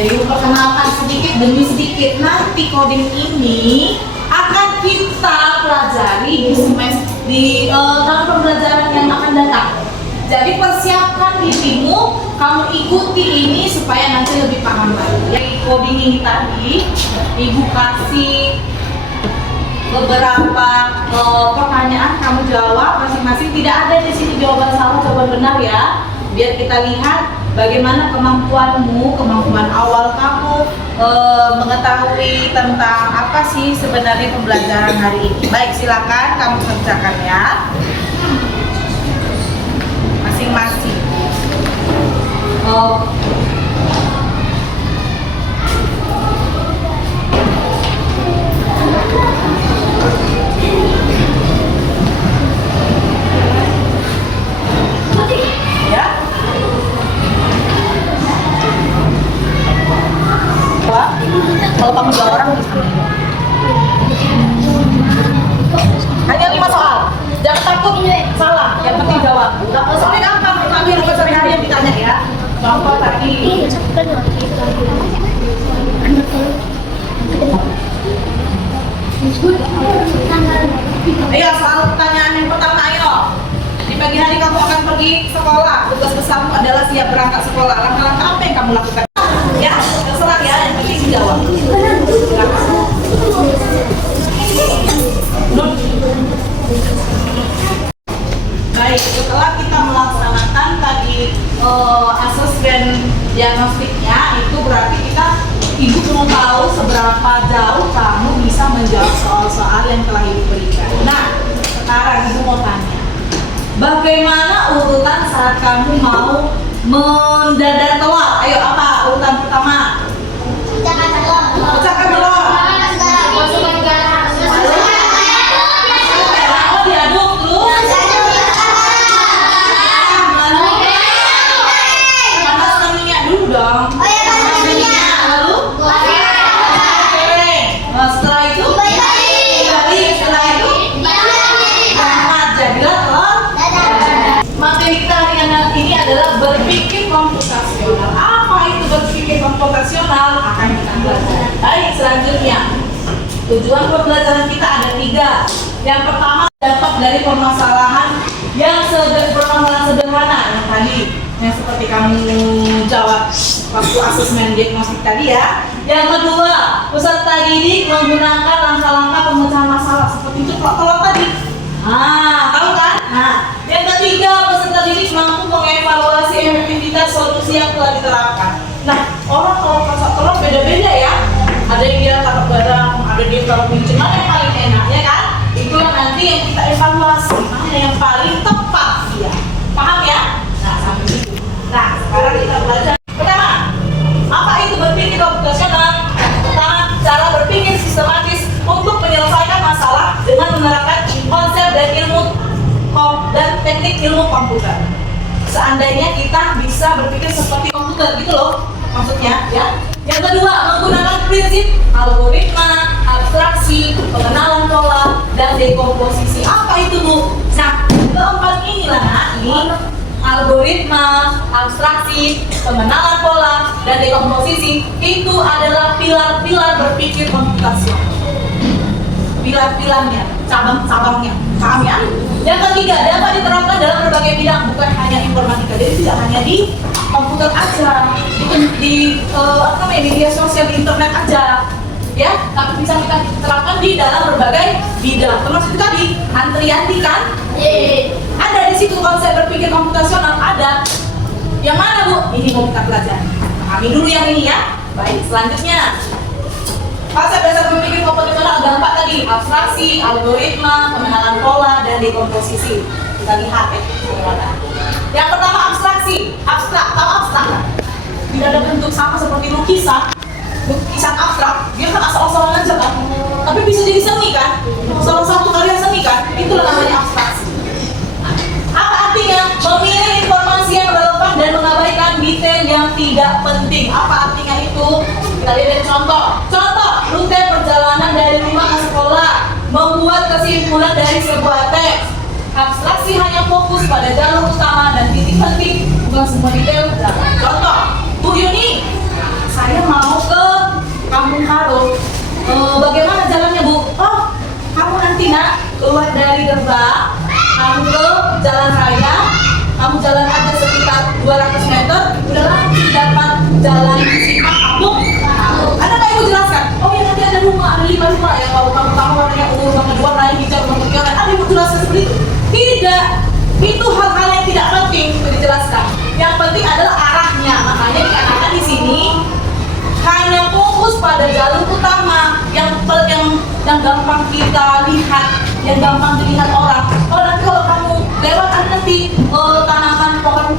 Jadi memperkenalkan sedikit demi sedikit, nanti coding ini akan kita pelajari di semester tahun pembelajaran yang akan datang. Jadi persiapkan dirimu, kamu ikuti ini supaya nanti lebih paham lagi. Yang coding ini tadi, Ibu kasih beberapa pertanyaan, kamu jawab masing-masing. Tidak ada di sini jawaban salah, jawaban benar ya. Biar kita lihat bagaimana kemampuanmu, kemampuan awal kamu mengetahui tentang apa sih sebenarnya pembelajaran hari ini. Baik, silakan kamu kerjakan ya. Masing-masing. Ya. Kalau kamu 2 orang bisa. Hanya 5 soal. Jangan takut salah, yang penting jawab. Soalnya gampang, kami yang sehari-hari yang ditanya ya. Contoh tadi. Iya, soal pertanyaan yang pertama, ayo. Di pagi hari kamu akan pergi sekolah. Tugas besarmu adalah siap berangkat sekolah. Langkah-langkah apa yang kamu lakukan? Ya, terserah ya, yang penting jawab. Baik, setelah kita melaksanakan tadi asesmen diagnostiknya, itu berarti Ibu mau tahu seberapa jauh kamu bisa menjawab soal-soal yang telah Ibu berikan. Nah, sekarang Ibu mau tanya, bagaimana urutan saat kamu mau mendadar telur? Ayo, apa urutan pertama? Pecahkan telur. Pecahkan telur. Masukkan garam. Oh, diaduk terus. Panaskan minyak dulu dong. Panaskan minyak, lalu goreng. Nah, setelah itu dibalik. Setelah itu jadilah telur. Materi kita hari ini adalah berpikir komputasional. Apa itu berpikir komputasional? Akan kita belajar. Baik, selanjutnya tujuan pembelajaran kita ada 3. Yang pertama, dapat dari permasalahan yang sederhana yang tadi, yang seperti kamu jawab waktu asesmen diagnostik tadi ya. Yang kedua, peserta didik menggunakan langkah-langkah pemecahan masalah seperti itu kalau tadi. Tahu kan? Yang ketiga, peserta didik mampu mengevaluasi efektivitas solusi yang telah diterapkan. Nah, orang kalau masak telur beda-beda ya. Ada yang dia taruh garam, ada yang taruh kunci, mana yang paling enak ya kan? Itulah nanti yang kita evaluasi, mana yang paling tepat ya. Paham ya? Nah, sampai situ. Nah, sekarang kita belajar. Pertama, apa itu berpikir komputasional? Pertama, cara berpikir sistematis untuk menyelesaikan masalah dengan menerapkan konsep dan teknik ilmu komputer. Seandainya kita bisa berpikir seperti komputer gitu loh, maksudnya ya. Yang kedua, menggunakan prinsip algoritma, abstraksi, pengenalan pola, dan dekomposisi. Apa itu Bu? Nah, keempat inilah algoritma, abstraksi, pengenalan pola, dan dekomposisi itu adalah pilar-pilar berpikir komputasional. Pilar-pilarnya, cabang-cabangnya, paham ya? Yang ketiga, dapat diterapkan dalam berbagai bidang, bukan hanya informatika. Jadi tidak hanya di komputer aja, di media sosial, di internet aja, ya. Tapi bisa kita terapkan di dalam berbagai bidang. Termasuk tadi antrian di kan? Ada di situ konsep berpikir komputasional ada. Yang mana Bu? Ini mau kita pelajari. Pahami dulu yang ini ya. Baik, selanjutnya. Konsep dasar berpikir komputasional ada 4 tadi, abstraksi, algoritma, pengenalan pola, dan dekomposisi. Kita lihat ya. Yang pertama abstraksi, abstrak, tahu abstrak kan? Tidak ada bentuk sama seperti lukisan abstrak, dia kan asal-asalan aja kan? Tapi bisa jadi seni kan? Salah satu karya seni kan? Itulah namanya abstraksi. Apa artinya? Memilih informasi yang relevan dan mengabaikan detail yang tidak penting. Apa artinya itu? Kita lihat dari contoh. Rute perjalanan dari rumah ke sekolah, membuat kesimpulan dari sebuah teks. Abstraksi hanya fokus pada jalur utama dan titik penting, bukan semua detail. Contoh, Bu Yuni, saya mau ke Kampung Karo. Bagaimana jalannya, Bu? Oh, kamu nanti nak keluar dari gerbang, kamu ke jalan raya, kamu jalan aja sekitar 200 meter, udah lagi dapat jalan simpang kampung. Ada nggak Ibu jelaskan? Oh ya nanti ada rumah, ada 5 rumah ya, kalau kamu warnanya ungu, rumah kedua warnanya hijau, rumah ketiga ada Ibu jelaskan seperti itu? Tidak, itu hal-hal yang tidak penting untuk dijelaskan. Yang penting adalah arahnya, makanya dikatakan di sini hanya fokus pada jalur utama yang gampang kita lihat, yang gampang dilihat orang. Oh nanti kalau kamu lewat ada nanti tanaman pohon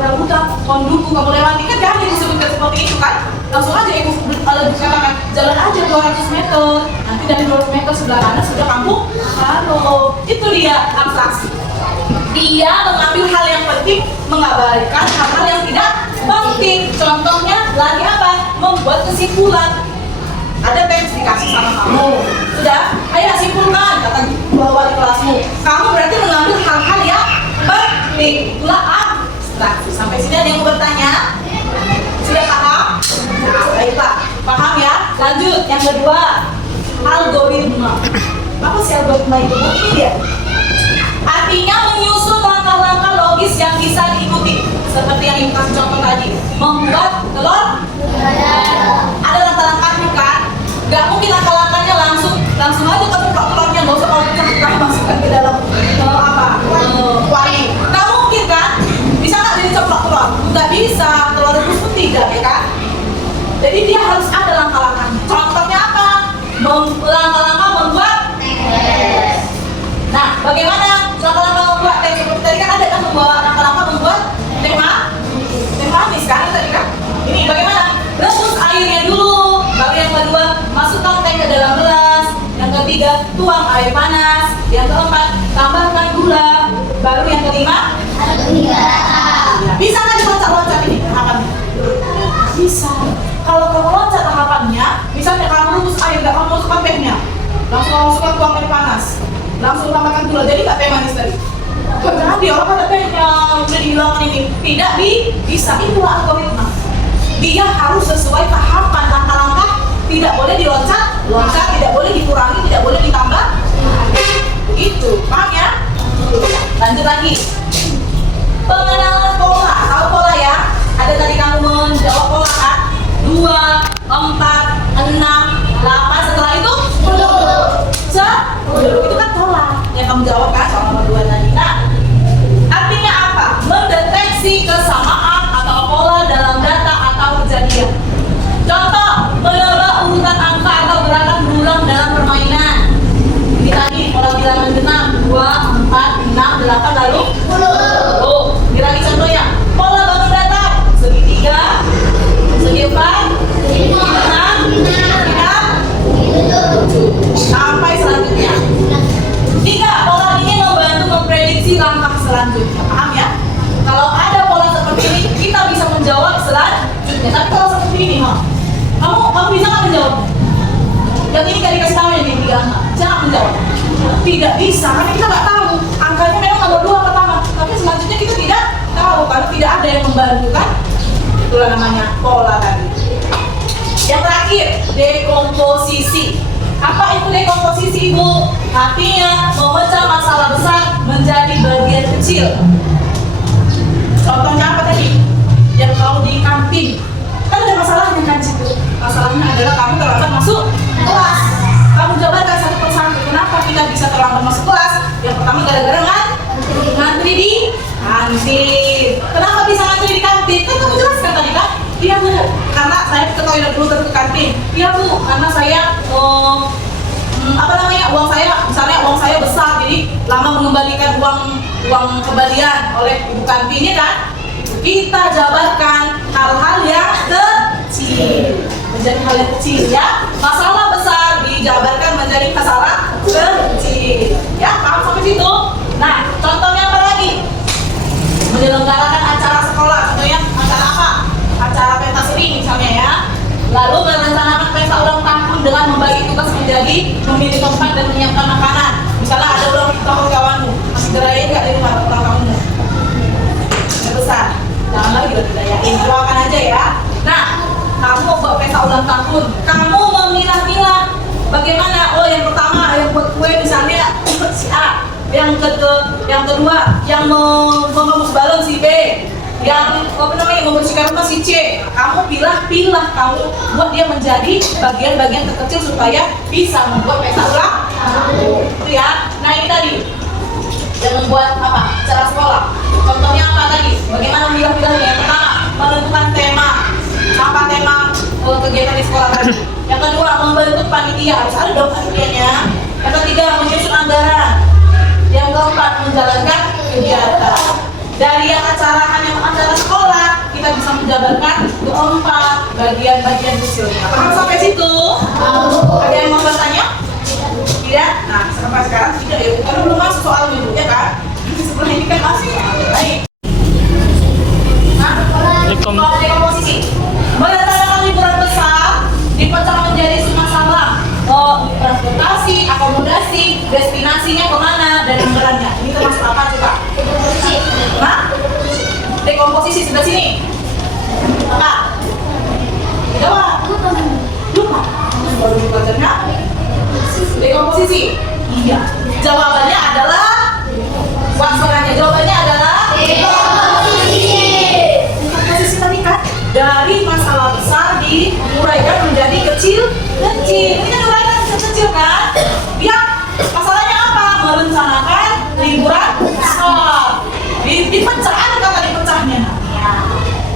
rambutan, pohon duku kamu lewati, kan jangan disebutkan seperti itu kan? Langsung aja Ibu kalau dikatakan jalan aja 200 meter, nanti dari 200 meter sebelah kanan sudah kampung. Halo, itu dia abstraksi. Dia mengambil hal yang penting, mengabaikan hal-hal yang tidak penting. Contohnya lagi apa? Membuat kesimpulan. Ada teks dikasih sama kamu, sudah, ayo simpulkan, kata wali kelasmu. Kamu berarti mengambil hal-hal yang penting. Itulah abstraksi. Sampai sini ada yang mau bertanya? Sudah paham? Nah, baiklah, paham ya? Lanjut, yang kedua, algoritma. Apa sih algoritma itu? Ini dia. Artinya menyusun langkah-langkah logis yang bisa diikuti. Seperti yang Ibu kasih contoh tadi, membuat telur. Ada langkah-langkahnya kan? Gak mungkin langkah-langkahnya langsung aja ke telurnya, nggak usah kalau kita masukkan ke dalam kuali. Nggak mungkin kan? Bisa nggak jadi ceplok telur? Nggak bisa, telur rebus pun tidak, ya kan? Jadi dia harus ada langkah-langkahnya. Contohnya apa? Langkah-langkah membuat. Nah, bagaimana langkah-langkah membuat teh? Seperti tadi kan ada kan langkah-langkah membuat teh manis kan tadi kan? Ini bagaimana? Rebus airnya dulu, baru yang kedua masukkan teh ke dalam gelas, yang ketiga tuang air panas, yang keempat tambahkan gula, baru yang kelima bisa nggak diloncat-loncat ini tahapannya? Bisa. Kalau kamu loncat tahapannya, misalnya kamu rebus air, nggak kamu masukkan tehnya, langsung masukkan tuang air panas, langsung tambahkan gula, jadi nggak teh manis tadi. Jadi orang kata tehnya udah dihilangkan ini, tidak bisa. Itulah algoritma. Dia harus sesuai tahapan langkah-langkah, tidak boleh diloncat, tidak boleh dikurangi, tidak boleh ditambah. Itu, paham ya? Lanjut lagi. Pengenalan pola, tahu pola ya? Ada tadi kamu menjawab pola kan? 2, 4, 6, 8, setelah itu 10. Itu kan pola yang kamu jawab kan? Soal nomor 2 tadi. Nah, artinya apa? Mendeteksi kesamaan atau pola dalam data atau kejadian. Contoh, menebak urutan angka atau gerakan berulang dalam permainan. Ini tadi pola bilangan genap 2, 4, 6, 8 lalu 10. Oh, ini lagi contohnya. Pola bangun datar segitiga, segi 4, segi 6, segi 7 sampai selanjutnya. 3, pola ini membantu memprediksi langkah selanjutnya. Paham ya? Kalau ada pola seperti ini, kita bisa menjawab selanjutnya. Tapi kalau seperti ini, kamu bisa nggak menjawab? Yang ini nggak dikasih tahu yang ini 3 angka, jangan menjawab. Tidak bisa, karena kita nggak tahu. Angkanya memang nomor 2 pertama, tapi selanjutnya kita tidak tahu karena tidak ada yang membantu kan? Itulah namanya pola tadi. Yang terakhir, dekomposisi. Apa itu dekomposisi, Ibu? Artinya memecah masalah besar menjadi bagian kecil. Contohnya apa tadi? Yang kamu di kantin, kan ada masalahnya kan situ. Masalahnya adalah kamu terlambat masuk kelas. Kamu jabarkan satu persatu. Kenapa kita bisa terlambat masuk kelas? Yang pertama gara-gara ngantri di kantin. Kenapa bisa ngantri di kantin? Kan kamu jelaskan tadi kan? Iya Bu, karena saya ke toilet dulu terus ke kantin. Iya Bu, karena saya uang saya besar, jadi lama mengembalikan uang kembalian oleh ibu kantinnya kan. Kita jabarkan hal-hal yang kecil menjadi hal yang kecil ya. Masalah besar dijabarkan menjadi masalah kecil ya. Paham sampai situ? Nah, contohnya apa lagi? Menyelenggarakan acara sekolah, contohnya acara apa? Acara pentas seni misalnya ya. Lalu merencanakan pesta ulang tahun dengan membagi tugas menjadi memilih tempat dan menyiapkan makanan. Misalnya ada ulang tahun kawanmu, masih dirayain nggak di rumah ulang tahunmu? Yang besar, jangan lagi didayain, doakan aja ya. Nah, kamu apapun. Kamu memilah-milah bagaimana? Oh, yang pertama yang buat kue misalnya si A, yang kedua yang mengemus balon si B, yang membersihkan rumah si C. Kamu pilah-pilah, kamu buat dia menjadi bagian-bagian terkecil supaya bisa membuat pesta ulang itu ya. Nah ini tadi yang membuat apa? Cara sekolah. Contohnya apa tadi? Bagaimana memilah-milahnya? Yang pertama, menentukan tema. Apa tema kegiatan di sekolah tadi? Yang kedua, membentuk panitia. Harus ada dong panitianya. Yang ketiga, menyusun anggaran. Yang keempat, menjalankan kegiatan. Dari yang hanya acara sekolah, kita bisa menjabarkan keempat bagian-bagian kecilnya. Paham sampai situ? Ada yang mau bertanya? Tidak? Nah, sampai sekarang tidak ya. Karena belum masuk soal minggu ya kan? Sebelah ini kan masih. Baik. Nah, komposisi. Menetapkan liburan besar dipecah menjadi masalah. Oh, transportasi, akomodasi, destinasinya kemana, dan anggarannya. Ini termasuk apa coba? Nah, dekomposisi sebelah sini. Apa? Jawab. Lupa. Baru dibacanya. Dekomposisi. Iya. Jawabannya adalah wakilnya. Jawabannya adalah dekomposisi. Dekomposisi tadi kan dari masalah besar diuraikan menjadi kecil-kecil. Ini kan uraikan kecil-kecil kan? Biar masalahnya apa? Merencanakan liburan besar. Dipecah, ada kata dipecahnya.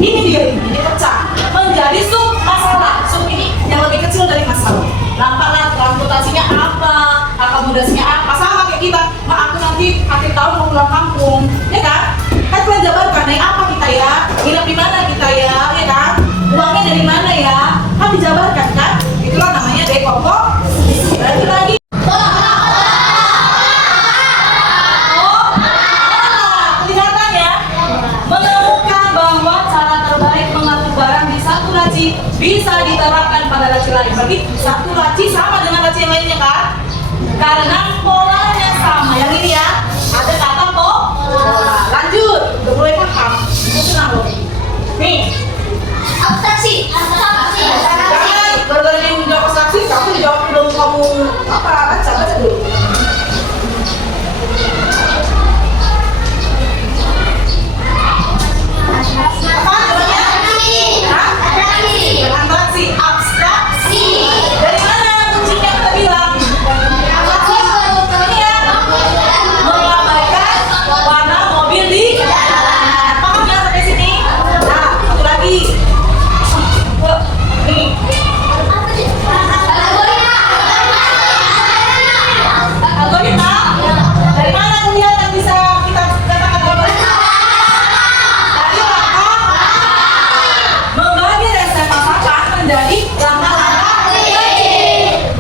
Ini dia ini dipecah menjadi sub masalah. Sub ini yang lebih kecil dari masalah. Nampaklah transportasinya apa, akomodasinya apa, sama kayak kita. Mak, aku nanti akhir tahun mau pulang kampung, ya kan? Kan kalian jabarkan, naik apa kita ya? Nginep di mana kita ya? Ya kan? Uangnya dari mana ya? Kan dijabarkan kan? Itulah namanya dekomposisi. Lanjut lagi. Bisa diterapkan pada laci lain. Berarti satu laci sama dengan laci yang lainnya kan? Karena polanya sama. Yang ini ya, ada kata pola. Lanjut, udah mulai paham. Senang loh. Nih, Abstraksi. jangan gara-gara dia menjawab abstraksi, kamu dijawab belum kamu apa? Baca dulu. Abstraksi. Abstraksi. Dari mana kuncinya kita bilang? Abstraksi. Ini ya. Mengabaikan warna mobil di jalanan. Paham ya sampai sini? Nah, satu lagi. Nih. Algoritma. Dari mana kelihatan bisa kita katakan algoritma? Dari langkah membagi resep masakan menjadi langkah-langkah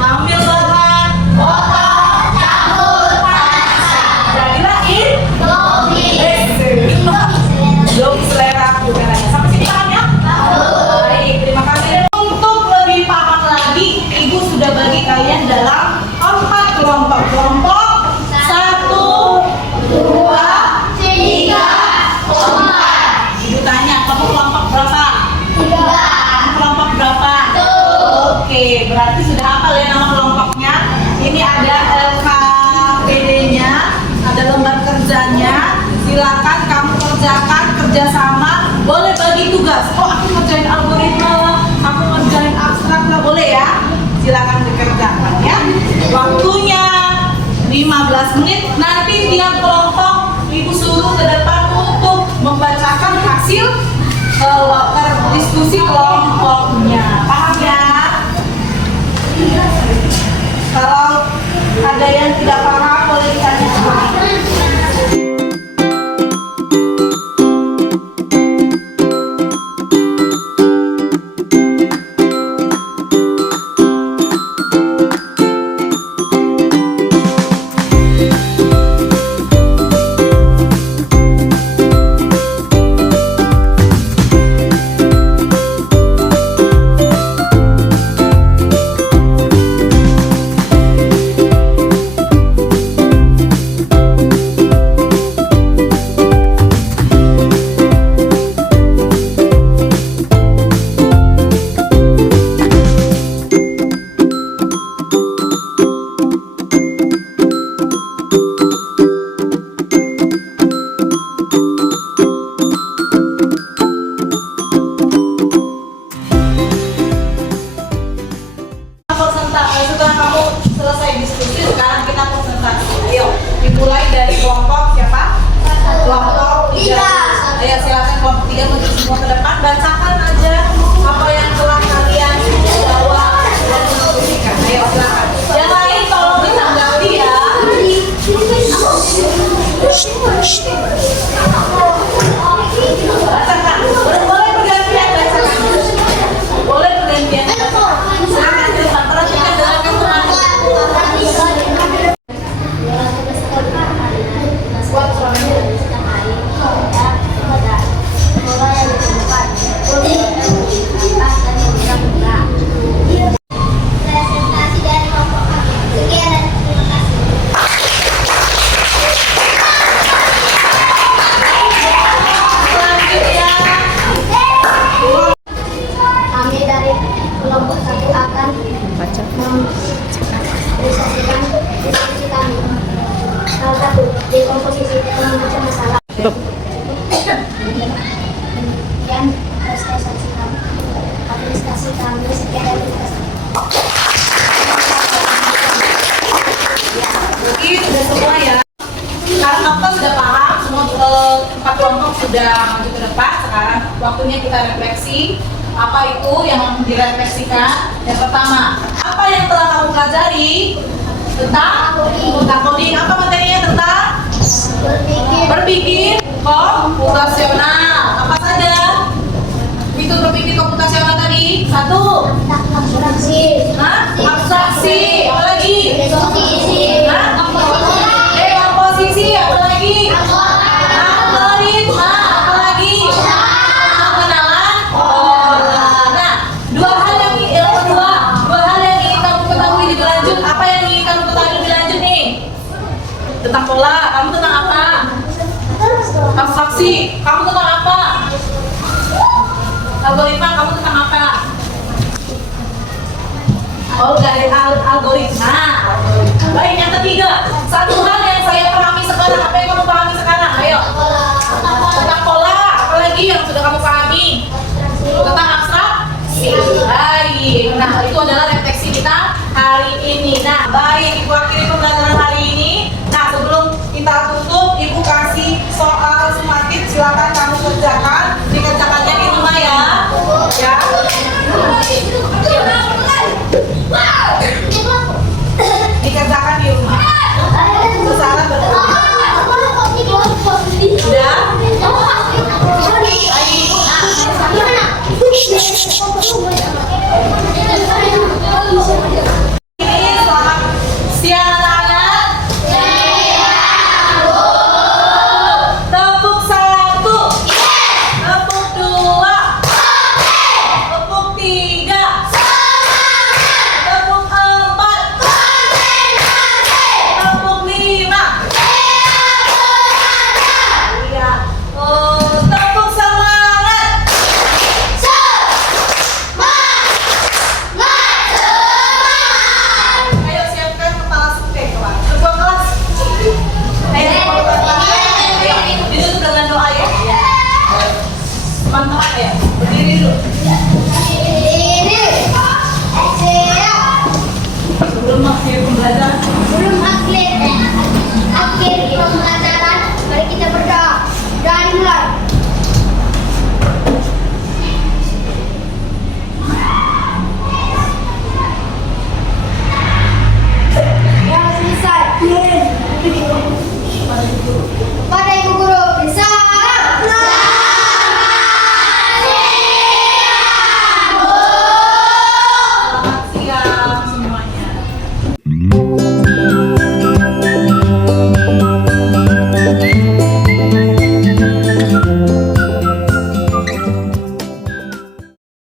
ambil bahan, potong, campur, masak. Jadilah belum selera aku katanya. Sampai sini paham ya? Baik, terima kasih. Untuk lebih paham lagi, Ibu sudah bagi kalian dalam 4 kelompok. Kelompok 1, 2, 3, 4. Ibu tanya, kamu kelompok berapa? Kelompok berapa? Oke, berarti sudah hafal ya nama kelompoknya. Ini ada LKPD-nya, ada lembar kerjanya. Silakan kamu kerjakan kerjasama. Boleh bagi tugas. Oh, aku ngerjain algoritma, aku ngerjain abstrak, lah boleh ya. Silakan dikerjakan ya. Waktunya 15 menit. Nanti tiap kelompok Ibu suruh ke depan untuk membacakan hasil diskusi kelompoknya. Paham ya? Kalau ada yang tidak paham boleh ditanya. Yang prestasi kami, administrasi kami, sekian dari Oke, sudah semua ya. Sekarang Okta sudah paham, semua empat kelompok sudah maju ke depan. Sekarang waktunya kita refleksi. Apa itu yang direfleksikan? Yang pertama, apa yang telah kamu pelajari tentang coding? Apa materinya tentang berpikir komputasional? Apa saja? Itu berpikir komputasional tadi. Satu, abstraksi, abstraksi. Apa lagi? Komposisi. Apa lagi? Algoritma. Apa lagi? Pengenalan pola. Nah, dua hal yang ingin kamu ketahui lebih lanjut. Apa yang ingin kamu ketahui lebih lanjut nih? Tentang pola. Kamu tentang apa? Abstraksi. Kamu tentang apa? Algoritma. Kamu tentang apa? Oh, dari algoritma. Baik, yang ketiga, satu hal yang saya pahami sekarang. Apa yang kamu pahami sekarang? Ayo. Tentang pola. Apalagi yang sudah kamu pahami? Tentang abstraksi. Baik. Nah, itu adalah refleksi kita hari ini. Nah, baik. Ibu akhiri pembelajaran hari ini. Nah, sebelum kita tutup, Ibu kasih soal sumatif. Silakan